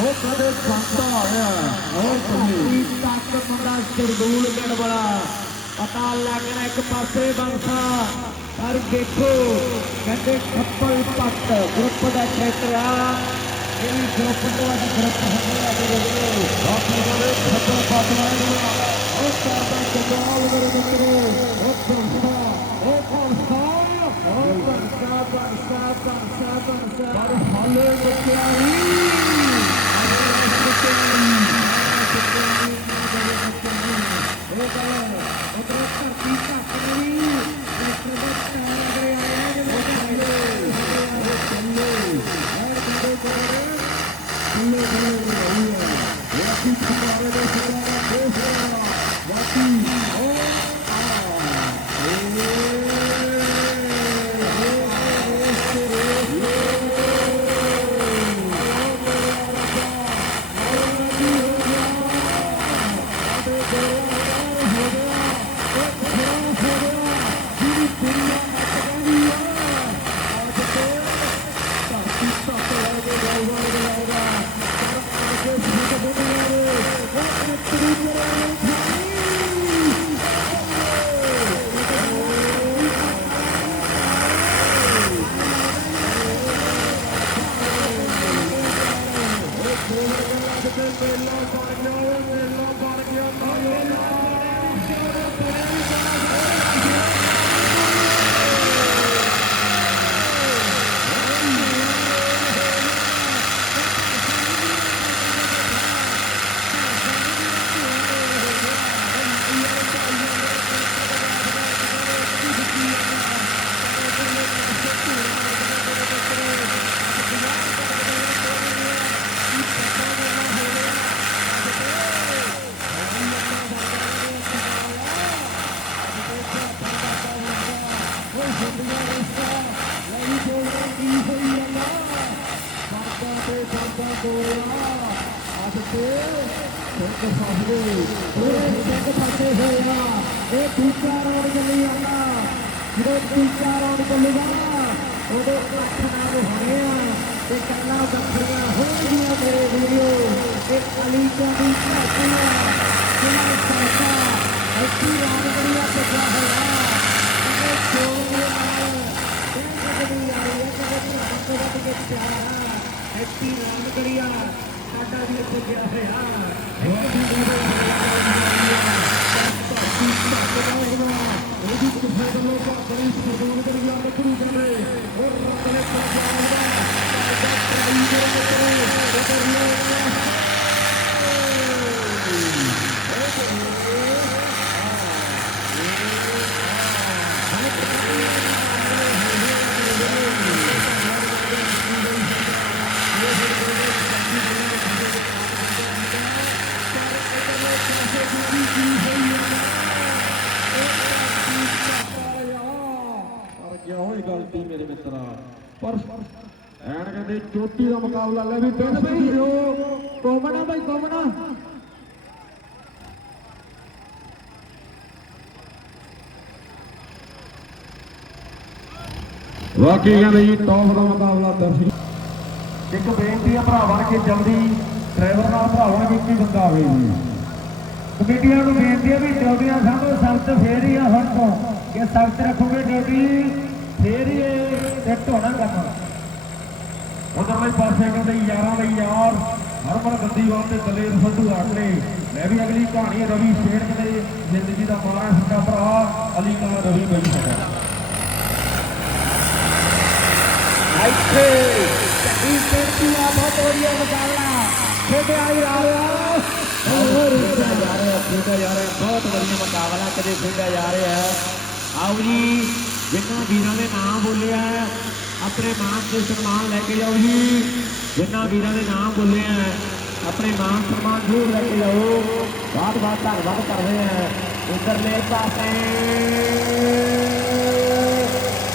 ਉਹ ਕਦੇ ਖਾਂਦਾ ਆਇਆ ਉਹ ਕਦੇ ਤੱਕ ਮੁੰਡਾ ਸਰਦੂਲ ਗੜਬੜਾ ਪਤਾ ਲੱਗਣਾ ਇੱਕ ਪਾਸੇ ਬੰਸਾ ਪਰ ਦੇਖੋ ਕਹਿੰਦੇ ਖੱਪਲ ਪੱਟ ਗਰੁੱਪ ਦਾ ਖੇਤਰ ਆ ਇਹ ਵੀ ਗਰੁੱਪ ਤੋਂ ਅੱਜ ਗਰੁੱਪ ਹੁੰਦਾ ਹੈ ਆਪਣੇ ਕੋਲੇ ਖੱਬਲ ਪੱਟ ਵਾਲਾ ਉਹ ਕਰਦਾ ਜਵਾਬ ਮੇਰੇ ਮਿੱਤਰੋ ਉਹ ਬੰਸਾ ਉਹ ਬੰਸਾ ਉਹ ਬੰਸਾ ਬੰਸਾ ਬੰਸਾ ਬੰਸਾ ਪਰ ਹਾਲੇ ਮੁਖਿਆਰੀ ਉਹ Thank you. ਇਹ ਦੂਜਾ ਰੌਂਡ ਚੱਲੀ ਜਾਂਦਾ ਜਦੋਂ ਦੂਜਾ ਰੌਂਡ ਚੱਲੂਗਾ ਨਾ ਉਦੋਂ ਅੱਠ ਨਾਲ ਹੋਣੇ ਆ ਤੇ ਕੰਨਾਂ ਬੱਖਰੀਆਂ ਹੋਣਗੀਆਂ ਮੇਰੇ ਵੀਰੋ ਇਹ ਕਲੀਆਂ ਦੀ ਧਰਤੀ ਆ ਜਿਹੜਾ ਸਰਕਾ ਇੱਥੇ ਰਾਮਗੜੀਆ ਪੱਜਾ ਹੋਇਆ ਇਹ ਚੋਰ ਨਾਲ ਇਹ ਕਦੀ ਆ ਰਹੀ ਹੈ ਕਦੀ ਹੱਥ ਵੱਟ ਕੇ ਪਿਆਰਾ ਇੱਥੇ ਰਾਮਗੜੀਆ ਸਾਡਾ ਵੀ ਇੱਥੇ ਗਿਆ ਹੋਇਆ ਬਹੁਤ Thank you. ਪਰ ਐਨ ਕਹਿੰਦੇ ਚੋਟੀ ਦਾ ਮੁਕਾਬਲਾ ਲੈ ਵੀ ਪਿੰਡ ਵੀਰੋ ਕੋਮਣਾ ਭਾਈ ਕੋਮਣਾ। ਵਾਕਈ ਕਹਿੰਦੇ ਜੀ ਟੌਪ ਦਾ ਮੁਕਾਬਲਾ ਦਰਸ਼ਕ ਇੱਕ ਬੇਨਤੀ ਆ ਭਰਾ ਬਣ ਕੇ ਜਲਦੀ ਡਰਾਈਵਰ ਨਾਲ ਭਰਾ ਬਣ ਕੀ ਬੰਦਾ ਆਵੇ ਜੀ। ਕਮੇਟੀਆਂ ਨੂੰ ਬੇਨਤੀ ਹੈ ਵੀ ਡਿਊਟੀਆਂ ਸਾਨੂੰ ਸਖਤ ਫੇਰ ਹੀ ਆ ਹੁਣ ਤੋਂ। ਕਿ ਸਖਤ ਰੱਖੋਗੇ ਡਿਊਟੀ। ਫੇਰ ਹੀ ਇਹ ਸੈੱਟ ਹੋਣਾ ਕੰਮ ਉਧਰਲੇ ਪਾਸੇ ਕਹਿੰਦੇ ਯਾਰਾਂ ਦੇ ਯਾਰ ਹਰਮਨ ਗੰਦੀਵਾਲ ਤੇ ਦਲੇਰ ਸੰਧੂ ਆਟਲੇ ਮੈਂ ਵੀ ਅਗਲੀ ਕਹਾਣੀ ਰਵੀ ਸ਼ੇਰ ਦੇ ਜ਼ਿੰਦਗੀ ਦਾ ਮਾਣ ਸਾਡਾ ਭਰਾ ਅਲੀ ਕਾਨ ਰਵੀ ਬਈ ਸਾਡਾ ਇੱਥੇ ਚੰਗੀ ਬੇਨਤੀ ਆ ਬਹੁਤ ਵਧੀਆ ਮੁਕਾਬਲਾ ਖੇਡਿਆ ਹੀ ਆ ਰਿਹਾ ਹੋਰ ਖੇਡਿਆ ਜਾ ਰਿਹਾ ਖੇਡਿਆ ਜਾ ਰਿਹਾ ਬਹੁਤ ਵਧੀਆ ਮੁਕਾਬਲਾ ਕਦੇ ਖੇਡਿਆ ਜਾ ਰਿਹਾ ਹੈ ਆਓ ਜੀ ਜਿਨ੍ਹਾਂ ਵੀਰਾਂ ਦੇ ਨਾਮ ਬੋਲਿਆ ਆਪਣੇ ਮਾਨ ਤੇ ਸਨਮਾਨ ਲੈ ਕੇ ਜਾਓ ਜੀ। ਜਿਨ੍ਹਾਂ ਵੀਰਾਂ ਦੇ ਨਾਮ ਬੋਲਿਆ ਆਪਣੇ ਮਾਨ ਸਨਮਾਨ ਜ਼ਰੂਰ ਲੈ ਕੇ ਜਾਓ। ਬਹੁਤ ਬਹੁਤ ਧੰਨਵਾਦ ਕਰਦੇ ਆ ਉਧਰਲੇ ਪਾਸੇ।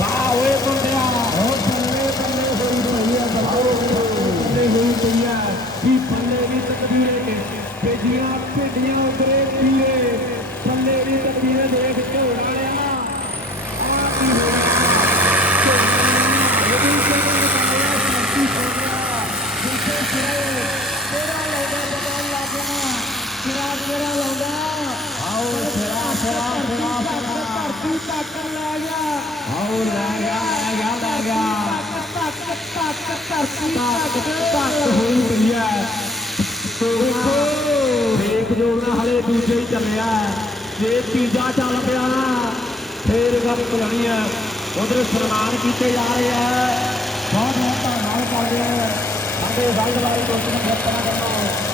ਵਾਹ, ਓਏ ਹੋ ਬੱਲੇ ਬੱਲੇ ਹੋਈ ਰਹੀ ਹੈ ਬੱਲੇ ਹੋਈ ਪਈ ਹੈ ਕੀ ਬੱਲੇ ਵੀ ਤਕਦੀਰੇ ਭੇਜੀਆਂ ਭੇਡੀਆਂ ਉਧਰੇ ਪੀਰੇ ਬੱਲੇ ਵੀ ਤਕਦੀਰੇ ਦੇਖ ਝੋੜ ਵਾਲਿਆ ਆ ਕੀ ਹੋਇਆ ਇਹ ਵੀ ਕਿਹਨੇ ਬਤਾਇਆ ਸਾਥੀ ਸੋਨਿਆ ਜਿੱਥੇ ਸਿਰੇ ਤੇ ਸਿਰਾ ਲਾਉਂਦਾ ਆਓ ਸਿਰਾ ਸਿਰਾ ਸਿਰਾ ਧਰਤੀ ਤੱਕ ਲੈ ਗਿਆ ਆਓ ਲੈ ਗਿਆ ਲੈ ਗਿਆ ਲੈ ਗਿਆ ਤੱਕ ਤੱਕ ਧਰਤੀ ਤੱਕ ਤੱਕ ਹੋਈ ਪਈ ਦੇਖੋ ਦੇਖ ਜੋ ਨਾ ਹਲੇ ਦੂਜੇ ਹੀ ਚੱਲਿਆ ਜੇ ਤੀਜਾ ਚੱਲ ਪਿਆ ਨਾ ਫੇਰ ਗੱਲ ਪੁਰਾਣੀ ਹੈ ਉਧਰ ਸਨਮਾਨ ਕੀਤੇ ਜਾ ਰਹੇ ਹੈ ਬਹੁਤ ਬਹੁਤ ਧੰਨਵਾਦ ਕਰਦੇ ਆ ਸਾਡੇ ਵਰਲਡ ਵਾਈਡ ਕੋਚਿੰਗ ਖੇਤਰਾਂ ਵੱਲੋਂ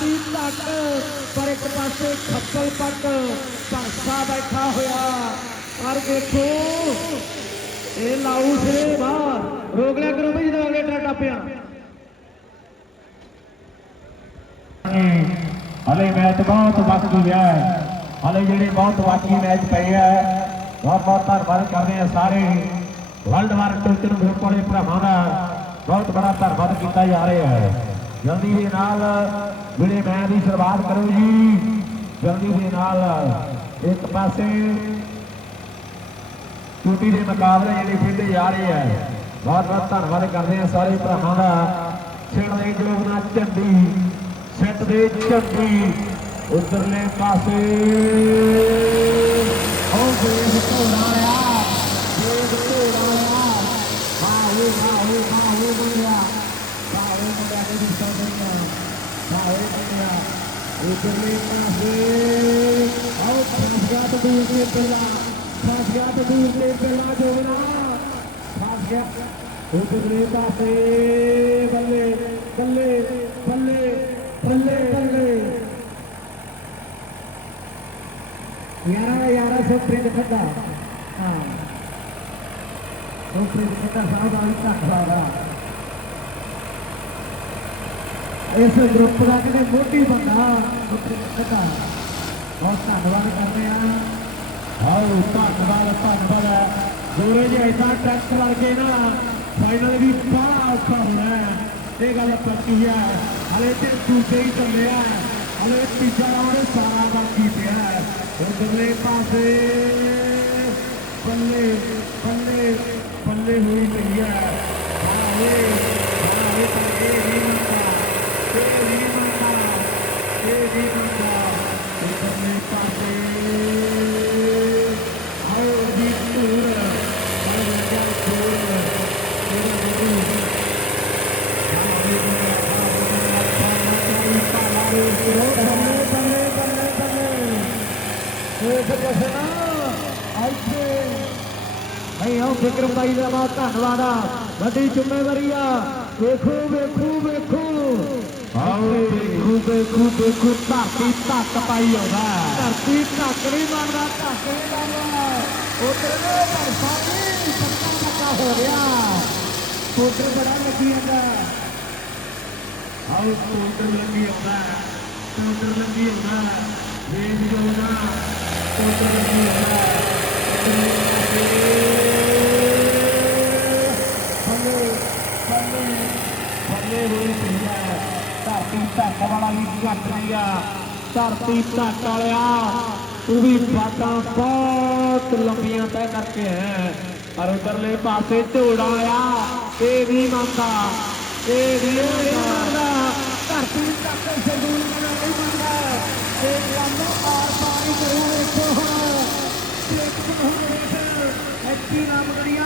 ਧਰਤੀ ਤੱਕ ਪਰ ਇੱਕ ਪਾਸੇ ਖੱਪਲ ਪੱਟ ਭਰਸਾ ਬੈਠਾ ਹੋਇਆ। ਪਰ ਦੇਖੋ, ਇਹ ਲਾਊ ਸਿਰੇ ਬਾਹਰ। ਰੋਕ ਲਿਆ ਕਰੋ ਬਈ, ਜਦੋਂ ਅਗਲੇ ਟਰਾ ਟੱਪਿਆ। ਹਲੇ ਮੈਚ ਬਹੁਤ ਬਾਕੀ ਗਿਆ ਹੈ। ਹਲੇ ਜਿਹੜੇ ਬਹੁਤ ਬਾਕੀ ਮੈਚ ਪਏ ਆ, ਬਹੁਤ ਬਹੁਤ ਧੰਨਵਾਦ ਕਰਦੇ ਆ ਸਾਰੇ ਵਰਲਡ ਵਾਰ ਟੋਚਨ ਗਰੁੱਪ ਵਾਲੇ ਭਰਾਵਾਂ ਦਾ। ਬਹੁਤ ਬੜਾ ਧੰਨਵਾਦ ਕੀਤਾ ਜਾ ਰਿਹਾ ਹੈ। ਜਲਦੀ ਦੇ ਨਾਲ ਜਿਹੜੇ ਮੈਚ ਦੀ ਸ਼ੁਰੂਆਤ ਕਰੋ ਜੀ। ਜਲਦੀ ਦੇ ਨਾਲ ਇੱਕ ਪਾਸੇ ਚੋਟੀ ਦੇ ਮੁਕਾਬਲੇ ਜਿਹੜੇ ਖੇਡੇ ਜਾ ਰਹੇ ਆ। ਬਹੁਤ ਬਹੁਤ ਧੰਨਵਾਦ ਕਰਦੇ ਆ ਸਾਰੇ ਭਰਾਵਾਂ ਦਾ। ਛੇੜ ਦੇ ਜੋਗਨਾ ਝੰਡੀ ਸੈੱਟ ਦੇ ਝੰਡੀ, ਉਧਰਲੇ ਪਾਸੇ। ਉਹ ਦੇਖ ਘੋੜਾ ਆ। ਦੇਖ ਘੋੜਾ ਆ। ਬਾਹੂ ਬਾਹੂ ਬਾਹੂ ਬੰਦਿਆ disampaikan baiknya Iberlinasi out Fasga tebus di pela Fasga tebus di pela Jomina Fasga Iberlinasi बल्ले बल्ले बल्ले बल्ले बल्ले ग्यारह ग्यारह सौ प्रिंट खड्डा हाँ सौ प्रिंट खड्डा साहब आगे तक ਇਸ ਗਰੁੱਪ ਦਾ ਕਿਤੇ ਮੋਢੀ ਬੰਦਾ ਸੋ ਪ੍ਰਿੰਦ ਖੱਡਾ ਬਹੁਤ ਧੰਨਵਾਦ ਕਰਦੇ ਆ ਆਓ ਧੰਨਵਾਦ ਧੰਨਵਾਦ ਹੈ ਜੋਰੇ ਜੇ ਇਦਾਂ ਟਰੱਕ ਵਰਗੇ ਨਾ ਫਾਈਨਲ ਵੀ ਬੜਾ ਔਖਾ ਹੋਣਾ ਹੈ ਇਹ ਗੱਲ ਪੱਕੀ ਹੈ ਹਲੇ ਤੇ ਦੂਜੇ ਹੀ ਚੱਲਿਆ ਹੈ। ਹਲੇ ਤੀਜਾ ਰਾਉਂਡ ਸਾਰਾ ਬਾਕੀ ਪਿਆ ਹੈ ਉਧਰਲੇ ਪਾਸੇ ਬੱਲੇ ਬੱਲੇ ਬੱਲੇ ਹੋਈ ਪਈ ਹੈ ਆਏ ਆਏ ਤਾਂ ਇਹ ਵੀ ਮੰਗਾ ਇਹ ਵੀ ਮੰਗਾ ਇਹ ਵੀ ਮੰਗਾ ਉਧਰਲੇ ਪਾਸੇ ਆਓ ਜੀ ਟੂਰ ਆਓ ਜੀ ਟੂਰ ਬੱਲੇ ਬੱਲੇ ਬੱਲੇ ਬੱਲੇ ਇਹ ਫਿਰ ਕਿਸੇ ਨਾ ਇੱਥੇ ਨਹੀਂ ਉਹ ਵਿਕਰਮ ਬਾਈ ਦਾ ਬਹੁਤ ਧੰਨਵਾਦ ਆ ਵੱਡੀ ਜ਼ਿੰਮੇਵਾਰੀ ਆ ਵੇਖੋ ਵੇਖੋ ਵੇਖੋ। ਆਓ ਦੇਖੋ ਦੇਖੋ ਦੇਖੋ ਧਰਤੀ ਧੱਕ ਪਾਈ ਆਉਂਦਾ ਧਰਤੀ ਧੱਕ ਨਹੀਂ ਮੰਨਦਾ ਧੱਕ ਨਹੀਂ ਮੰਨਦਾ ਉਧਰ ਦੇ ਭਰਸਾ ਨਹੀਂ ਪੱਕਾ ਪੱਕਾ ਹੋ ਗਿਆ ਉਧਰ ਬੜਾ ਲੱਗੀ ਜਾਂਦਾ ਆਓ ਕੋਟਰ ਲੱਗੀ ਆਉਂਦਾ ਕੋਟਰ ਲੱਗੀ ਆਉਂਦਾ ਵੇਖ ਜੋ ਨਾ ਕੋਟਰ ਲੱਗੀ ਆਉਂਦਾ ਬੱਲੇ ਬੱਲੇ ਹੋਈ ਪਈ ਹੈ ਧਰਤੀ ਧੱਕ ਵਾਲਾ ਵੀ ਘੱਟ ਨਹੀਂ ਆ ਧਰਤੀ ਧੱਕ ਵਾਲਿਆ ਤੂੰ ਵੀ ਬਾਤਾਂ ਬਹੁਤ ਲੰਬੀਆਂ ਤੈਅ ਕਰਕੇ ਹੈ ਔਰ ਉਧਰਲੇ ਪਾਸੇ ਝੋੜਾ ਆ ਇਹ ਵੀ ਮੰਨਦਾ ਇਹ ਵੀ ਮੰਨਦਾ ਧਰਤੀ ਤੱਕ ਸਰਦੂਲ ਮਨਾ ਨਹੀਂ ਮੰਨਦਾ ਤੇ ਲਾਮੋ ਆਰ ਪਾਰੀ ਕਰੂ ਵੇਖੋ ਹੁਣ ਇੱਕ ਹੁਣ ਵੇਖ ਐਚੀ ਨਾਮ ਕਰੀਆ